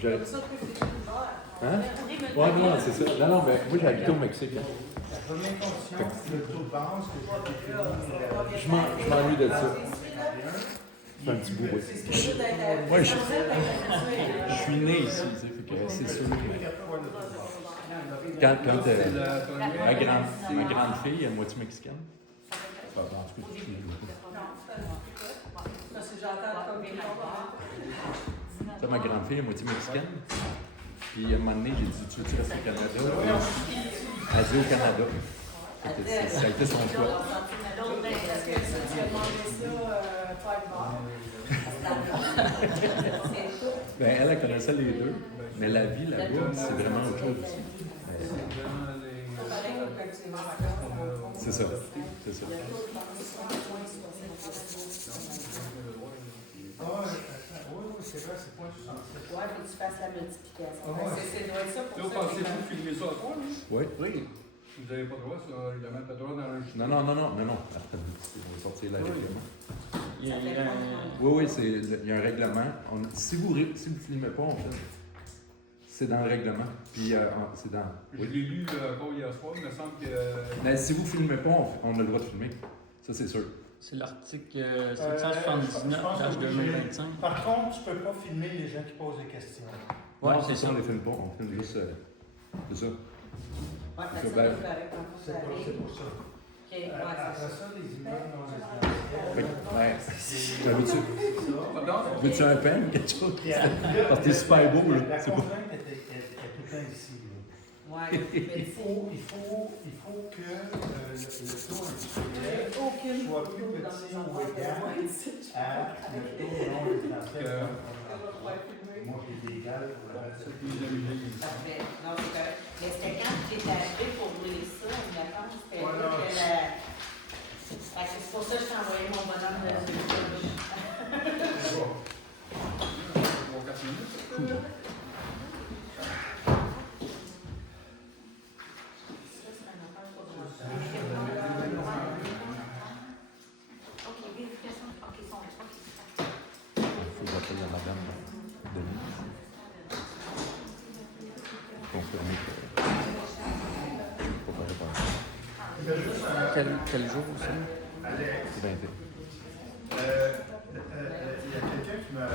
J'aurais... Hein? Ouais, non, c'est ça. Non, non, mais moi, j'ai habité au Mexique. Hein. La première conscience, le taux de base que j'ai Je m'ennuie de ça. C'est un petit bout, oui. Ouais, je suis né ici, tu sais, fait que c'est sûr. Quand ma grande fille est moitié mexicaine. En tout cas, je suis ma grande fille est moitié mexicaine. Puis à un moment donné, j'ai dit, tu veux-tu rester au Canada? Elle a dit au Canada. Ça a été son choix. Ben, elle connaissait les deux, mais la vie là-bas, c'est vraiment autre chose aussi. C'est ça. C'est ça. Oui, c'est vrai, c'est pas juste. Ouais, faut que tu fasses la multiplication. Ouais. C'est doit être ça pour Là, ça. pensez-vous filmer ça à toi, là? Oui. Oui. Vous n'avez pas le droit, ça, évidemment, pas le droit d'enregistrer. Non. On va sortir le règlement. Ça fait quoi? Oui, il y a un règlement. Si vous ne filmez pas, en fait, c'est dans le règlement. Puis c'est dans. Je l'ai lu encore hier soir, il me semble que. Mais si vous ne filmez pas, on a le droit de filmer. Ça, c'est sûr. C'est l'article 779/2025. Par contre, tu ne peux pas filmer les gens qui posent des questions. Ouais, Non, c'est ça. On ne les filme pas. On filme juste. C'est ça. Ouais, Ça, ça, ben, c'est correct. C'est pour ça. Ok, ouais, Après c'est ça. ça, les immeubles non Fait résidentiels. que, ouais. Veux-tu un pen ou quelque chose? Parce que t'es super beau, là. La C'est pas... contrainte est tout le temps ici. Là. Ouais, Il faut que le taux industriel aucune soit plus petit ou égal à le taux non résidentiel. Moi, j'ai des égales pour la reste. Parfait. Non, c'est correct. Mais c'était quand tu es arrivé pour ouvrir ça, une vacances, c'était Voilà. là que la... Fait que c'est pour ça que je t'ai envoyé mon bonhomme de... C'est bon. 3-4 minutes. Ok, vérification. Ok, son. Il faut que j'appelle la madame Denise. Confirmer que... Faut pas répondre. Quel jour, ça? C'est 21. Il y a quelqu'un qui m'a.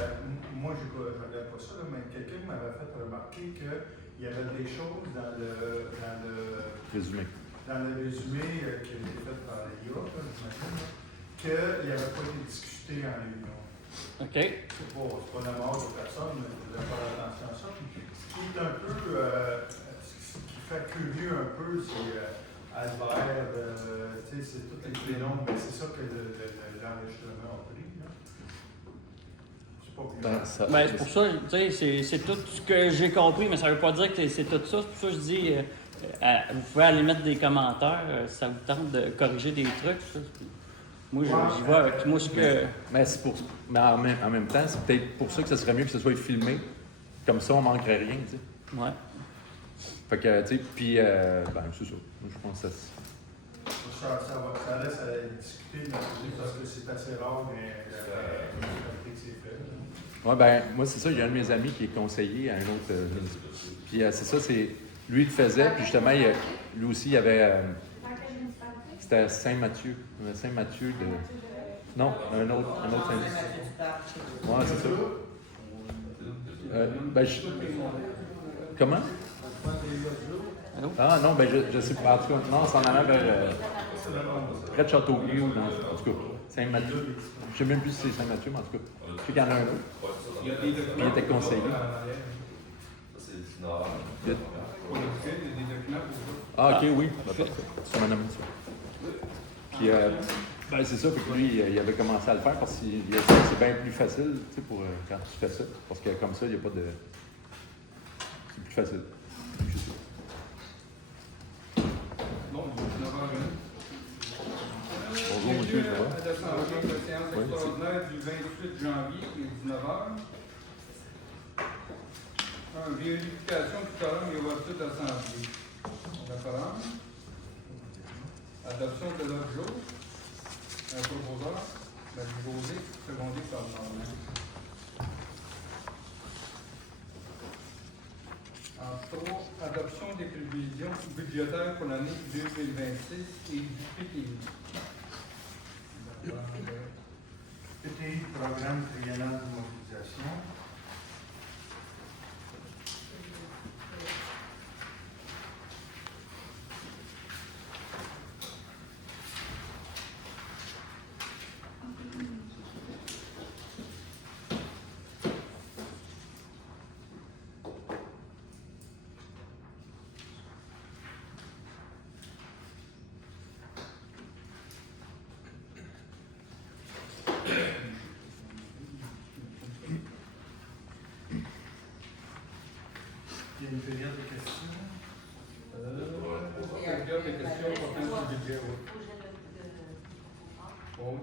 Moi, je ne connais pas ça, là, mais quelqu'un m'avait fait remarquer qu'il y avait des choses dans le Résumé. résumé qui a été fait par l'IA, j'imagine, qu'il n'avait pas été discuté en réunion. OK. C'est pas la mort de personne, mais je voulais faire attention à ça. Puis, ce qui est un peu. Ce qui fait curieux un peu, c'est. Albert, tu sais, c'est tous les prénoms, mais c'est ça que l'enregistrement a pris. Là. C'est pas plus Ben, ça, Ben, c'est pour ça, tu sais, c'est tout ce que j'ai compris, mais ça veut pas dire que c'est tout ça. C'est pour ça que je dis, vous pouvez aller mettre des commentaires, ça vous tente de corriger des trucs. Ça. Moi, j'y vais avec moi ce que... mais en même temps, c'est peut-être pour ça que ça serait mieux que ce soit filmé. Comme ça, on manquerait rien, tu sais. Ouais. Fait que, tu sais, puis, ben, c'est ça. Moi, je pense que ça... ça laisse à discuter parce que c'est assez rare, mais que c'est fait. Ouais, ben, moi, c'est ça. J'ai un de mes amis qui est conseiller à un autre municipal. Puis, c'est ça, c'est... Lui, il le faisait, puis justement, lui aussi, il y avait... c'était à Saint-Mathieu. Saint-Mathieu de... Non, un autre syndicat. Ouais, c'est ça. Ben, comment? Ah non, ben je sais pas. En tout cas, non, c'est en allant vers près de Châteauguay ou dans, en tout cas, Saint-Mathieu. Je sais même plus si c'est Saint-Mathieu, mais en tout cas, je sais qu'il y en a un autre. Il était conseiller. Ah, ok, oui. Parfait. C'est mon ami, ça. Puis, ben, c'est ça, puis lui, il avait commencé à le faire parce que c'est bien plus facile, tu sais, pour quand tu fais ça. Parce que comme ça, il n'y a pas de. C'est plus facile. Non, 19h01. Bonjour, monsieur, ça va? Adoption de la séance extraordinaire du 28 janvier, il est 19h. Vérification du quorum et ouverture d'assemblée. Référence. Adoption de l'ordre du jour. Un proposeur. José, secondé par le Normand. 3, adoption des prévisions budgétaires pour l'année 2026 et du PTI. PTI, programme triennal de mobilisation. Il y a une période de questions. Période de questions portant sur le budget, oui. Faut que j'aille le- Bon.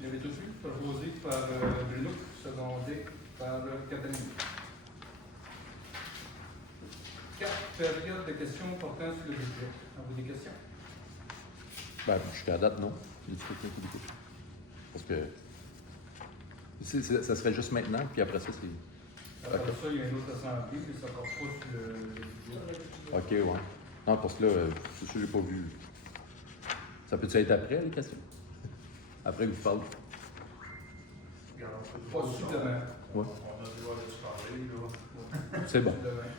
Il y avait tout de suite proposé par Bruno, secondé par Catherine. 4 périodes de questions portant sur le budget. Avez-vous des questions? Ben, jusqu'à date, non. Il y a quelqu'un qui dit quelque chose. Parce que ça serait juste maintenant, puis après ça, c'est. Après ça, il y a une autre assemblée, mais ça ne porte pas sur le budget. OK, ouais. Non, parce que là, c'est sûr que j'ai pas vu. Ça peut-tu être après, les questions? Après que vous parlez. Regarde, on peut Pas toujours- sur demain. Ouais. On a le droit de se parler, là. C'est bon. Demain.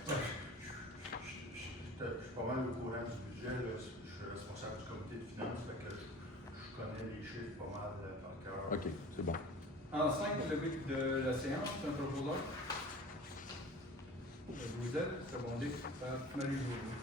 Je suis pas mal au courant du budget, là. Je suis responsable du comité de finances, fait que je connais les chiffres pas mal par cœur. OK, c'est bon. En 5, le but de la séance, un proposeur. Vous êtes secondé par Marie-Josée.